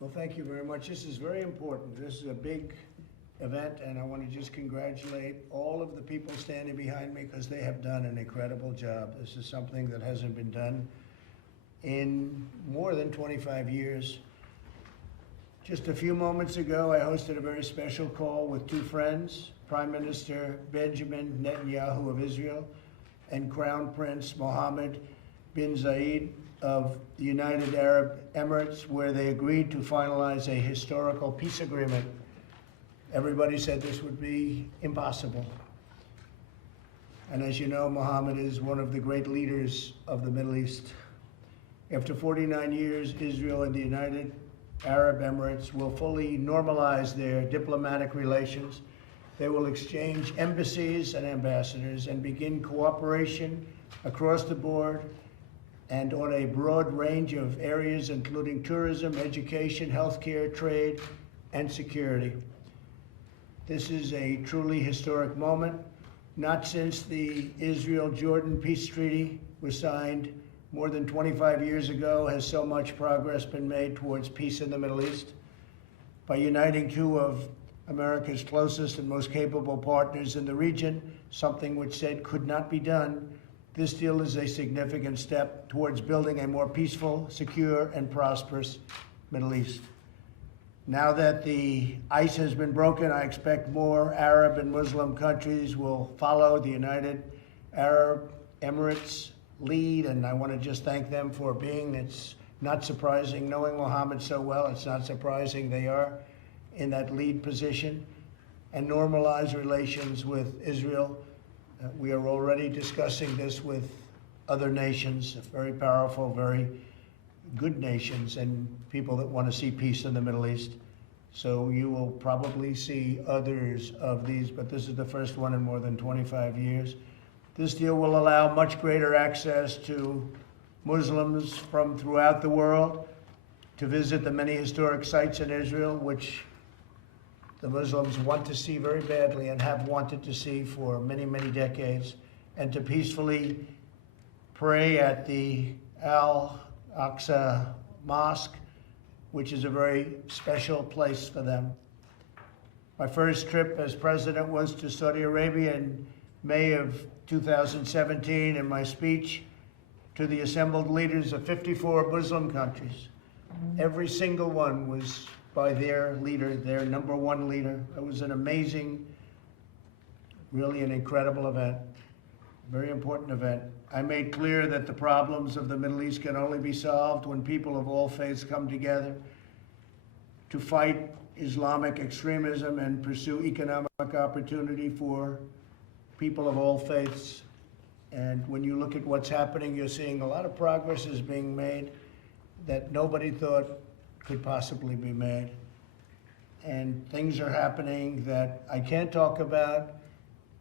Well, thank you very much. This is very important. This is a big event, and I want to just congratulate all of the people standing behind me because they have done an incredible job. This is something that hasn't been done in more than 25 years. Just a few moments ago, I hosted a very special call with two friends, Prime Minister Benjamin Netanyahu of Israel and Crown Prince Mohammed bin Zayed of the United Arab Emirates, where they agreed to finalize a historical peace agreement. Everybody said this would be impossible. And as you know, Mohammed is one of the great leaders of the Middle East. After 49 years, Israel and the United Arab Emirates will fully normalize their diplomatic relations. They will exchange embassies and ambassadors and begin cooperation across the board and on a broad range of areas, including tourism, education, healthcare, trade, and security. This is a truly historic moment. Not since the Israel-Jordan peace treaty was signed more than 25 years ago has so much progress been made towards peace in the Middle East. By uniting two of America's closest and most capable partners in the region, something which said could not be done, this deal is a significant step towards building a more peaceful, secure, and prosperous Middle East. Now that the ice has been broken, I expect more Arab and Muslim countries will follow the United Arab Emirates lead, and I want to just thank them for being. It's not surprising, knowing Mohammed so well, it's not surprising they are in that lead position, and normalize relations with Israel. We are already discussing this with other nations, very powerful, very good nations, and people that want to see peace in the Middle East. So you will probably see others of these, but this is the first one in more than 25 years. This deal will allow much greater access to Muslims from throughout the world to visit the many historic sites in Israel, which the Muslims want to see very badly and have wanted to see for many, many decades, and to peacefully pray at the Al-Aqsa Mosque, which is a very special place for them. My first trip as president was to Saudi Arabia in May of 2017, and my speech to the assembled leaders of 54 Muslim countries. Every single one was by their leader, their number one leader. It was an amazing, really an incredible event, very important event. I made clear that the problems of the Middle East can only be solved when people of all faiths come together to fight Islamic extremism and pursue economic opportunity for people of all faiths. And when you look at what's happening, you're seeing a lot of progress is being made that nobody thought could possibly be made. And things are happening that I can't talk about,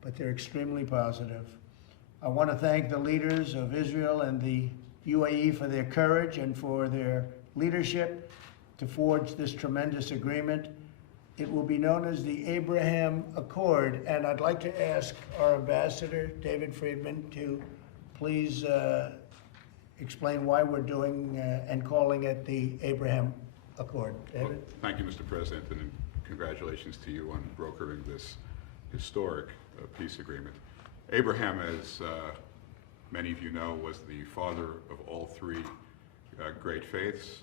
but they're extremely positive. I want to thank the leaders of Israel and the UAE for their courage and for their leadership to forge this tremendous agreement. It will be known as the Abraham Accord, and I'd like to ask our ambassador, David Friedman, to please explain why we're doing and calling it the Abraham Accord. David? Well, thank you, Mr. President, and congratulations to you on brokering this historic peace agreement. Abraham, as many of you know, was the father of all three great faiths.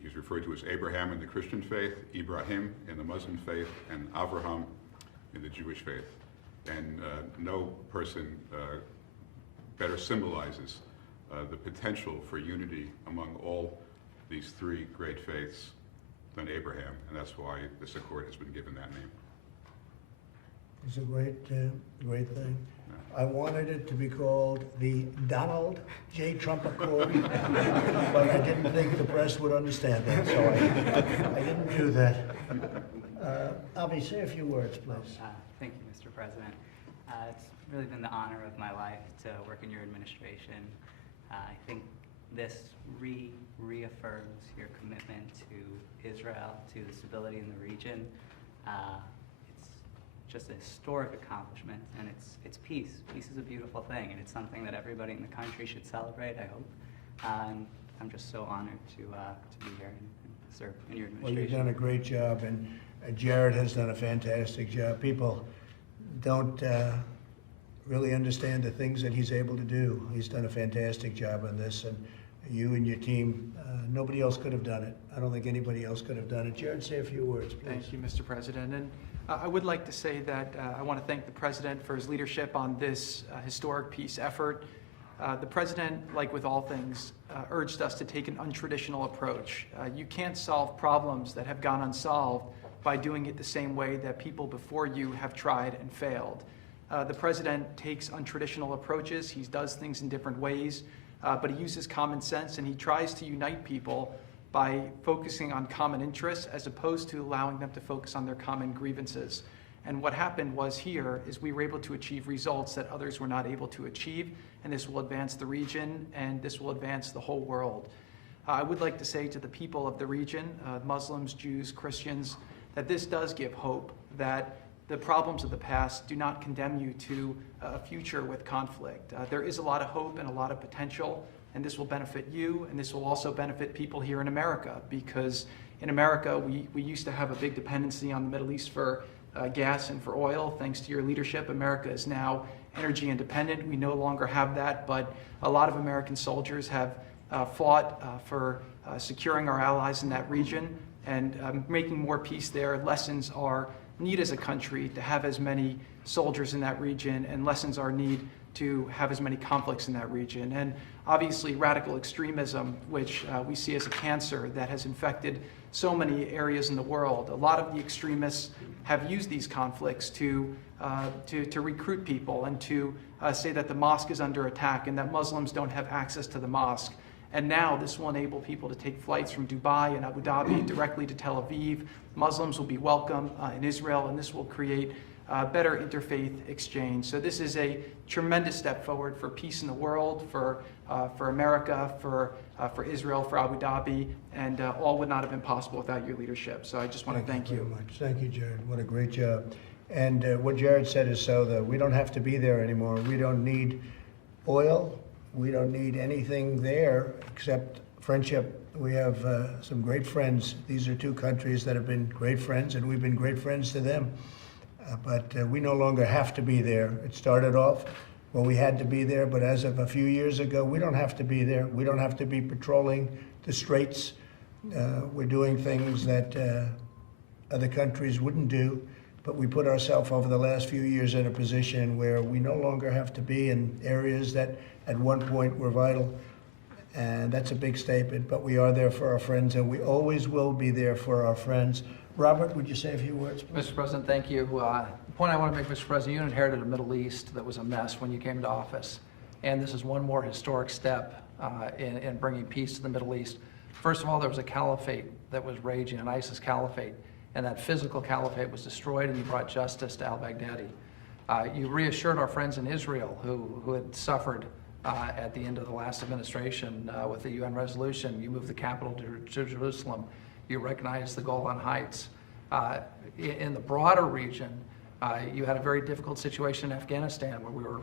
He's referred to as Abraham in the Christian faith, Ibrahim in the Muslim faith, and Avraham in the Jewish faith. And no person better symbolizes the potential for unity among all these three great faiths than Abraham, and that's why this accord has been given that name. It's a great thing. I wanted it to be called the Donald J. Trump Accord, but I didn't think the press would understand that, so I didn't do that. Avi, say a few words, please. Thank you, Mr. President. It's really been the honor of my life to work in your administration. I think this reaffirms your commitment to Israel, to the stability in the region. It's just a historic accomplishment, and it's peace. Peace is a beautiful thing, and it's something that everybody in the country should celebrate, I hope. And I'm just so honored to be here. serve in your Well, you've administration. done a great job, and Jared has done a fantastic job. People don't really understand the things that he's able to do. He's done a fantastic job on this, and you and your team, nobody else could have done it. I don't think anybody else could have done it. Jared, say a few words, please. Thank you, Mr. President. And I would like to say that I want to thank the President for his leadership on this historic peace effort. The President, like with all things, urged us to take an untraditional approach. You can't solve problems that have gone unsolved by doing it the same way that people before you have tried and failed. The President takes untraditional approaches. He does things in different ways, but he uses common sense, and he tries to unite people by focusing on common interests as opposed to allowing them to focus on their common grievances. And what happened was here is we were able to achieve results that others were not able to achieve, and this will advance the region, and this will advance the whole world. I would like to say to the people of the region, Muslims, Jews, Christians, that this does give hope, that the problems of the past do not condemn you to a future with conflict. There is a lot of hope and a lot of potential, and this will benefit you, and this will also benefit people here in America, because in America, we used to have a big dependency on the Middle East for gas and for oil. Thanks to your leadership, America is now energy independent. We no longer have that, but a lot of American soldiers have fought for securing our allies in that region and making more peace there. Lessons our need as a country to have as many soldiers in that region, and lessons our need to have as many conflicts in that region. And obviously radical extremism, which we see as a cancer that has infected so many areas in the world. A lot of the extremists have used these conflicts to recruit people and to say that the mosque is under attack and that Muslims don't have access to the mosque. And now this will enable people to take flights from Dubai and Abu Dhabi directly to Tel Aviv. Muslims will be welcome in Israel, and this will create better interfaith exchange. So this is a tremendous step forward for peace in the world, for America, for Israel, for Abu Dhabi, and all would not have been possible without your leadership. So I just want to thank you. Very much. Thank you, Jared. What a great job. And what Jared said is so that we don't have to be there anymore. We don't need oil. We don't need anything there except friendship. We have some great friends. These are two countries that have been great friends, and we've been great friends to them. But we no longer have to be there. It started off when we had to be there, but as of a few years ago, we don't have to be there. We don't have to be patrolling the straits. We're doing things that other countries wouldn't do, but we put ourselves over the last few years in a position where we no longer have to be in areas that at one point were vital. And that's a big statement, but we are there for our friends, and we always will be there for our friends. Robert, would you say a few words, please? Mr. President, thank you. The point I want to make, Mr. President, you inherited a Middle East that was a mess when you came into office, and this is one more historic step in bringing peace to the Middle East. First of all, there was a caliphate that was raging, an ISIS caliphate, and that physical caliphate was destroyed, and you brought justice to al-Baghdadi. You reassured our friends in Israel who had suffered at the end of the last administration with the UN resolution. You moved the capital to Jerusalem. You recognized the Golan Heights. In the broader region, you had a very difficult situation in Afghanistan where we were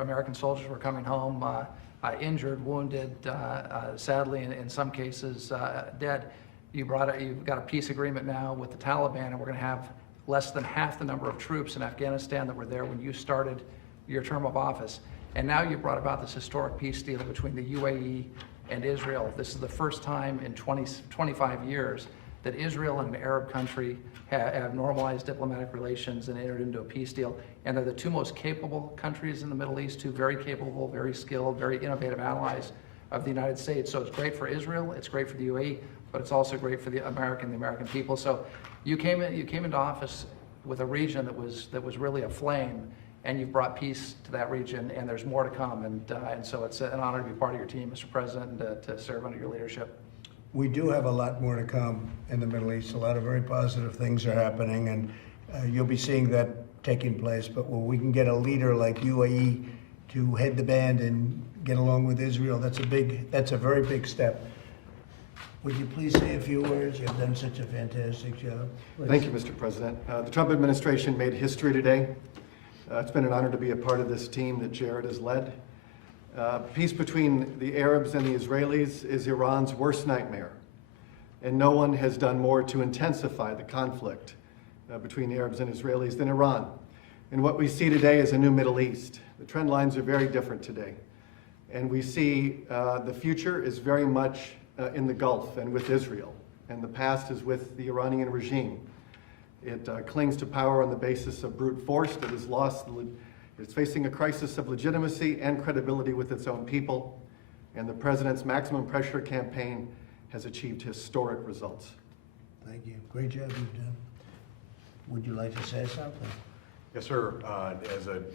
American soldiers were coming home injured, wounded, sadly in some cases dead. You've got a peace agreement now with the Taliban, and we're going to have less than half the number of troops in Afghanistan that were there when you started your term of office. And now you've brought about this historic peace deal between the UAE and Israel. This is the first time in 25 years that Israel and an Arab country have normalized diplomatic relations and entered into a peace deal. And they're the two most capable countries in the Middle East, two very capable, very skilled, very innovative allies of the United States. So it's great for Israel, it's great for the UAE, but it's also great for the American people. So you came into office with a region that was really aflame, and you've brought peace to that region, and there's more to come. And so it's an honor to be part of your team, Mr. President, and to serve under your leadership. We do have a lot more to come in the Middle East. A lot of very positive things are happening, and you'll be seeing that taking place. But when we can get a leader like UAE to head the band and get along with Israel, that's a very big step. Would you please say a few words? You've done such a fantastic job. Thank you, Mr. President. The Trump administration made history today. It's been an honor to be a part of this team that Jared has led. Peace between the Arabs and the Israelis is Iran's worst nightmare. and no one has done more to intensify the conflict between the Arabs and Israelis than Iran. And what we see today is a new Middle East. The trend lines are very different today. And we see the future is very much in the Gulf and with Israel, and the past is with the Iranian regime. It clings to power on the basis of brute force that has lost, it's facing a crisis of legitimacy and credibility with its own people, and the president's maximum pressure campaign has achieved historic results. Thank you. Great job you've done. Would you like to say something? Yes, sir.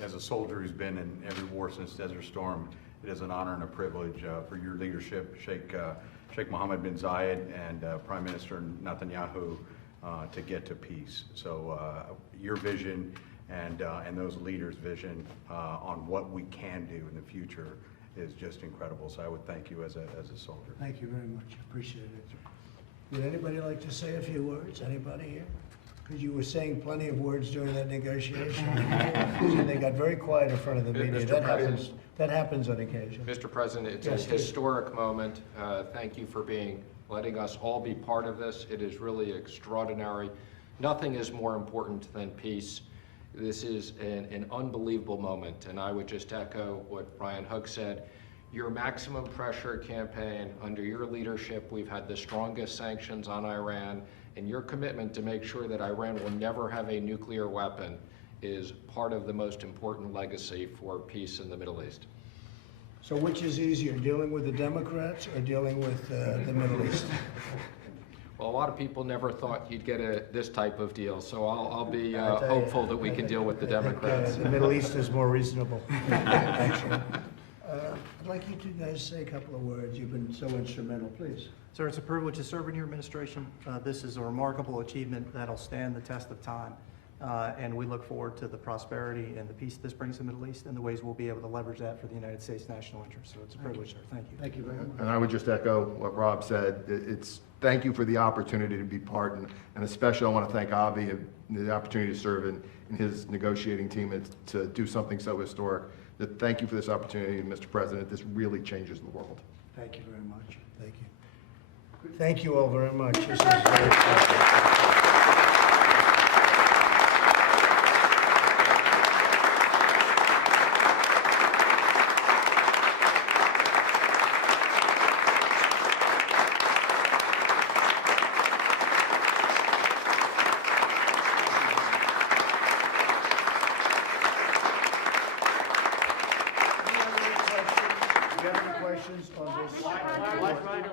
As a soldier who's been in every war since Desert Storm, it is an honor and a privilege for your leadership, Sheikh Mohammed bin Zayed and Prime Minister Netanyahu to get to peace. So your vision and those leaders' vision on what we can do in the future is just incredible. So I would thank you as a soldier. Thank you very much. Appreciate it. Would anybody like to say a few words? Anybody here? Because you were saying plenty of words during that negotiation. And they got very quiet in front of the media. That happens on occasion. Mr. President, it's Yes, a please. historic moment. Thank you for letting us all be part of this. It is really extraordinary. Nothing is more important than peace. This is an unbelievable moment, and I would just echo what Brian Hook said. Your maximum pressure campaign, under your leadership, we've had the strongest sanctions on Iran, and your commitment to make sure that Iran will never have a nuclear weapon is part of the most important legacy for peace in the Middle East. So which is easier, dealing with the Democrats or dealing with the Middle East? Well, a lot of people never thought you'd get this type of deal, so I'll be I tell you, hopeful that we can deal with the I think, Democrats. the Middle East is more reasonable, actually. I'd like you two guys to say a couple of words. You've been so instrumental, please. Sir, it's a privilege to serve in your administration. This is a remarkable achievement that'll stand the test of time. And we look forward to the prosperity and the peace this brings to the Middle East and the ways we'll be able to leverage that for the United States national interest. So it's a privilege, sir. Thank you. Thank you very much. And I would just echo what Rob said. Thank you for the opportunity to be part, and especially I want to thank Avi and the opportunity to serve in his negotiating team and to do something so historic. Thank you for this opportunity, Mr. President. This really changes the world. Thank you very much. Thank you. Thank you all very much. This is very exciting.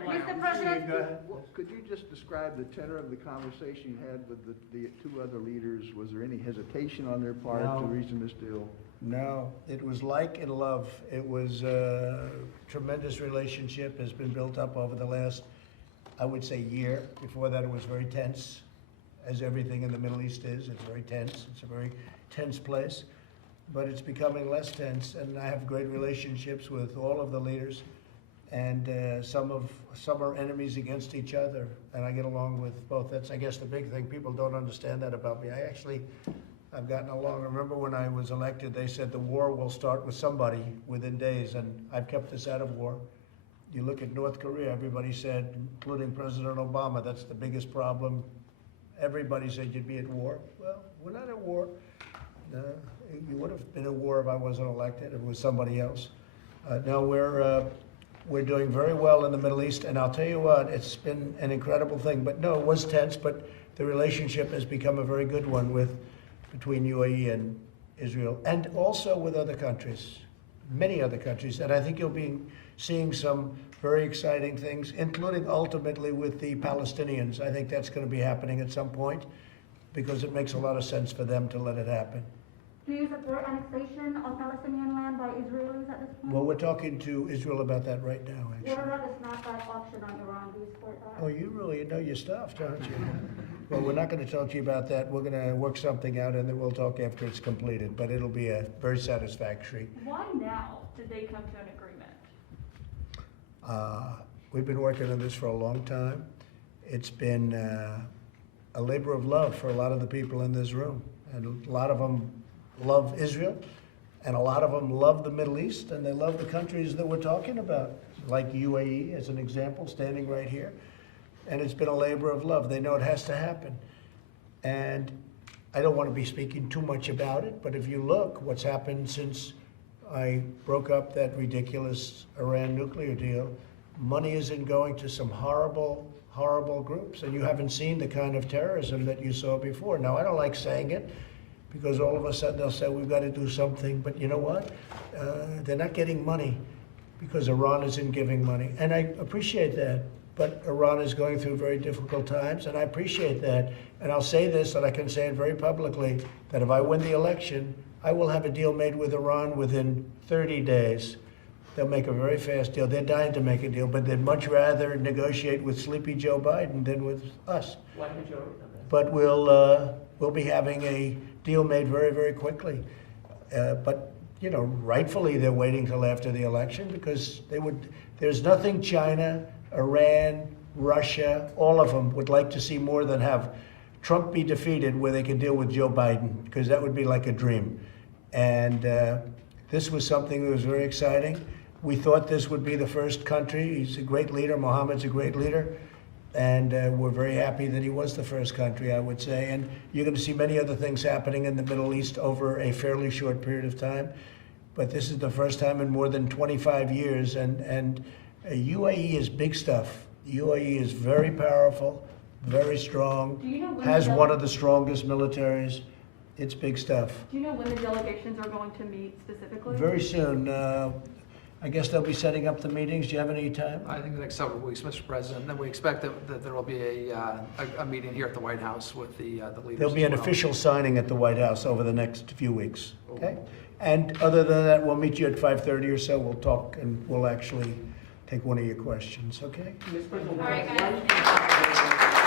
Mr. President, Could you just describe the tenor of the conversation you had with the two other leaders? Was there any hesitation on their part No. to reaching this deal? No, it was like and love. It was a tremendous relationship, has been built up over the last, I would say, year. Before that, it was very tense, as everything in the Middle East is. It's very tense. It's a very tense place. But it's becoming less tense, and I have great relationships with all of the leaders. And some are enemies against each other, and I get along with both. That's, I guess, the big thing. People don't understand that about me. I've gotten along. Remember when I was elected, they said the war will start with somebody within days, and I've kept us out of war. You look at North Korea, everybody said, including President Obama, that's the biggest problem. Everybody said you'd be at war. Well, we're not at war. You would have been at war if I wasn't elected, if it was somebody else. No, we're doing very well in the Middle East, and I'll tell you what, it's been an incredible thing. But no, it was tense, but the relationship has become a very good one between UAE and Israel, and also with other countries, many other countries. And I think you'll be seeing some very exciting things, including ultimately with the Palestinians. I think that's going to be happening at some point, because it makes a lot of sense for them to let it happen. do you support annexation of Palestinian land by Israelis at this point? Well, we're talking to Israel about that right now, What actually. about the snapback option on Iran? Do you support that? Oh, you really know your stuff, don't you? Well, we're not going to talk to you about that. We're going to work something out, and then we'll talk after it's completed, but it'll be a very satisfactory. Why now did they come to an agreement? We've been working on this for a long time. It's been a labor of love for a lot of the people in this room, and a lot of them love Israel, and a lot of them love the Middle East, and they love the countries that we're talking about, like UAE as an example, standing right here. and it's been a labor of love. They know it has to happen. And I don't want to be speaking too much about it, but if you look what's happened since I broke up that ridiculous Iran nuclear deal, money isn't going to some horrible, horrible groups, and you haven't seen the kind of terrorism that you saw before. Now, I don't like saying it, because all of a sudden they'll say we've got to do something, but you know what? They're not getting money because Iran isn't giving money, and I appreciate that. But Iran is going through very difficult times, and I appreciate that. And I'll say this, and I can say it very publicly, that if I win the election, I will have a deal made with Iran within 30 days. They'll make a very fast deal. They're dying to make a deal, but they'd much rather negotiate with sleepy Joe Biden than with us. Why did Joe? But we'll be having a deal made very, very quickly. But you know, rightfully they're waiting till after the election because there's nothing China, Iran, Russia, all of them would like to see more than have Trump be defeated where they can deal with Joe Biden, because that would be like a dream. And this was something that was very exciting. We thought this would be the first country. He's a great leader. Mohammed's a great leader. And we're very happy that he was the first country, I would say. And you're going to see many other things happening in the Middle East over a fairly short period of time. But this is the first time in more than 25 years. And UAE is big stuff. UAE is very powerful, very strong, Do you know when has the one of the strongest militaries. It's big stuff. Do you know when the delegations are going to meet specifically? Very soon. I guess they'll be setting up the meetings. Do you have any time? I think the next several weeks, Mr. President, then we expect that there will be a meeting here at the White House with the leaders. There'll be as an well. official signing at the White House over the next few weeks, okay? And other than that, we'll meet you at 5:30 or so. We'll talk and we'll actually take one of your questions, okay? All right, guys.